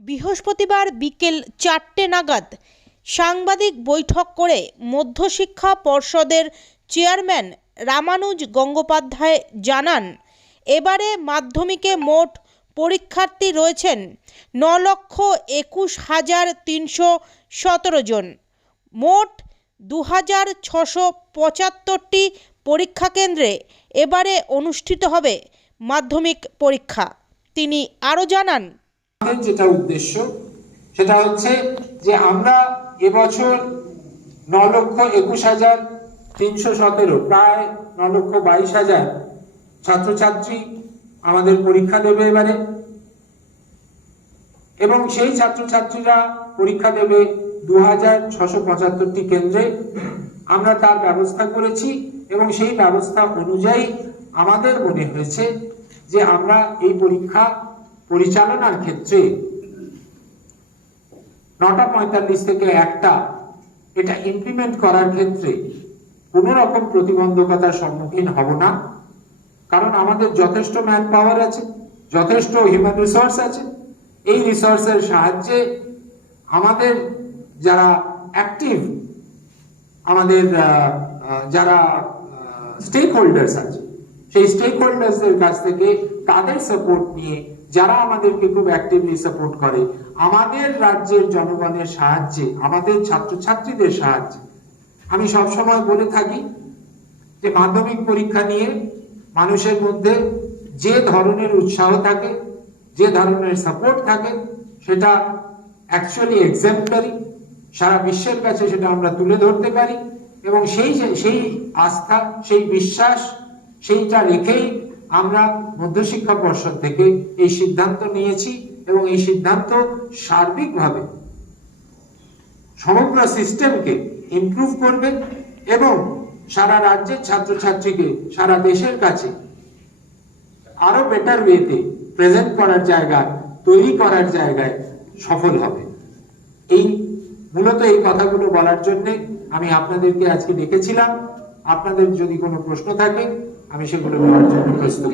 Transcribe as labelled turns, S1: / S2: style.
S1: বৃহস্পতিবার বিকেল চারটে নাগাদ সাংবাদিক বৈঠক করে মধ্যশিক্ষা পর্ষদের চেয়ারম্যান রামানুজ গঙ্গোপাধ্যায় জানান, এবারে মাধ্যমিকে মোট পরীক্ষার্থী রয়েছেন ন লক্ষ একুশ হাজার তিনশো সতেরো জন। মোট দু হাজার ছশো পঁচাত্তরটি পরীক্ষা কেন্দ্রে এবারে অনুষ্ঠিত হবে মাধ্যমিক পরীক্ষা। তিনি আরও জানান
S2: যেটা উদ্দেশ্য, সেটা হচ্ছে যে আমরা এবছর ন লক্ষ একুশ হাজার তিনশো সতেরো, প্রায় ন লক্ষ বাইশ হাজার ছাত্রছাত্রী আমাদের পরীক্ষা দেবে এবারে। এবং সেই ছাত্রছাত্রীরা পরীক্ষা দেবে দু হাজার ছশো পঁচাত্তরটি কেন্দ্রে। আমরা তার ব্যবস্থা করেছি এবং সেই ব্যবস্থা অনুযায়ী আমাদের মনে হয়েছে যে আমরা এই পরীক্ষা পরিচালনার ক্ষেত্রে নটা পঁয়তাল্লিশ থেকে একটা এটা ইমপ্লিমেন্ট করার ক্ষেত্রে কোনো রকম প্রতিবন্ধকতার সম্মুখীন হব না। কারণ আমাদের যথেষ্ট ম্যান পাওয়ার আছে, যথেষ্ট হিউম্যান রিসোর্স আছে। এই রিসোর্সের সাহায্যে আমাদের যারা অ্যাক্টিভ আমাদের যারা স্টেক হোল্ডার্স আছে সেই স্টেক হোল্ডার্সদের কাছ থেকে তাদের সাপোর্ট নিয়ে যারা আমাদেরকে খুব অ্যাক্টিভলি সাপোর্ট করে, আমাদের রাজ্যের জনগণের সাহায্যে, আমাদের ছাত্রছাত্রীদের সাহায্যে। আমি সবসময় বলে থাকি যে মাধ্যমিক পরীক্ষা নিয়ে মানুষের মধ্যে যে ধরনের উৎসাহ থাকে, যে ধরনের সাপোর্ট থাকে, সেটা অ্যাকচুয়ালি এক্সাম্পলারি সারা বিশ্বের কাছে সেটা আমরা তুলে ধরতে পারি এবং সেই সেই আস্থা, সেই বিশ্বাস সেইটা রেখেই আমরা মধ্যশিক্ষা পর্ষদ থেকে এই সিদ্ধান্ত নিয়েছি এবং এই সিদ্ধান্ত সার্বিকভাবে সমগ্র সিস্টেমকে ইমপ্রুভ করবে এবং সারা রাজ্যের ছাত্রছাত্রীকে, সারা দেশের কাছে আরও বেটার ওয়েতে প্রেজেন্ট করার জায়গা তৈরি করার জায়গায় সফল হবে। এই মূলত এই কথাগুলো বলার জন্যে আমি আপনাদেরকে আজকে ডেকেছিলাম। আপনাদের যদি কোনো প্রশ্ন থাকে আমি সেগুলো নেওয়ার জন্য প্রস্তুত।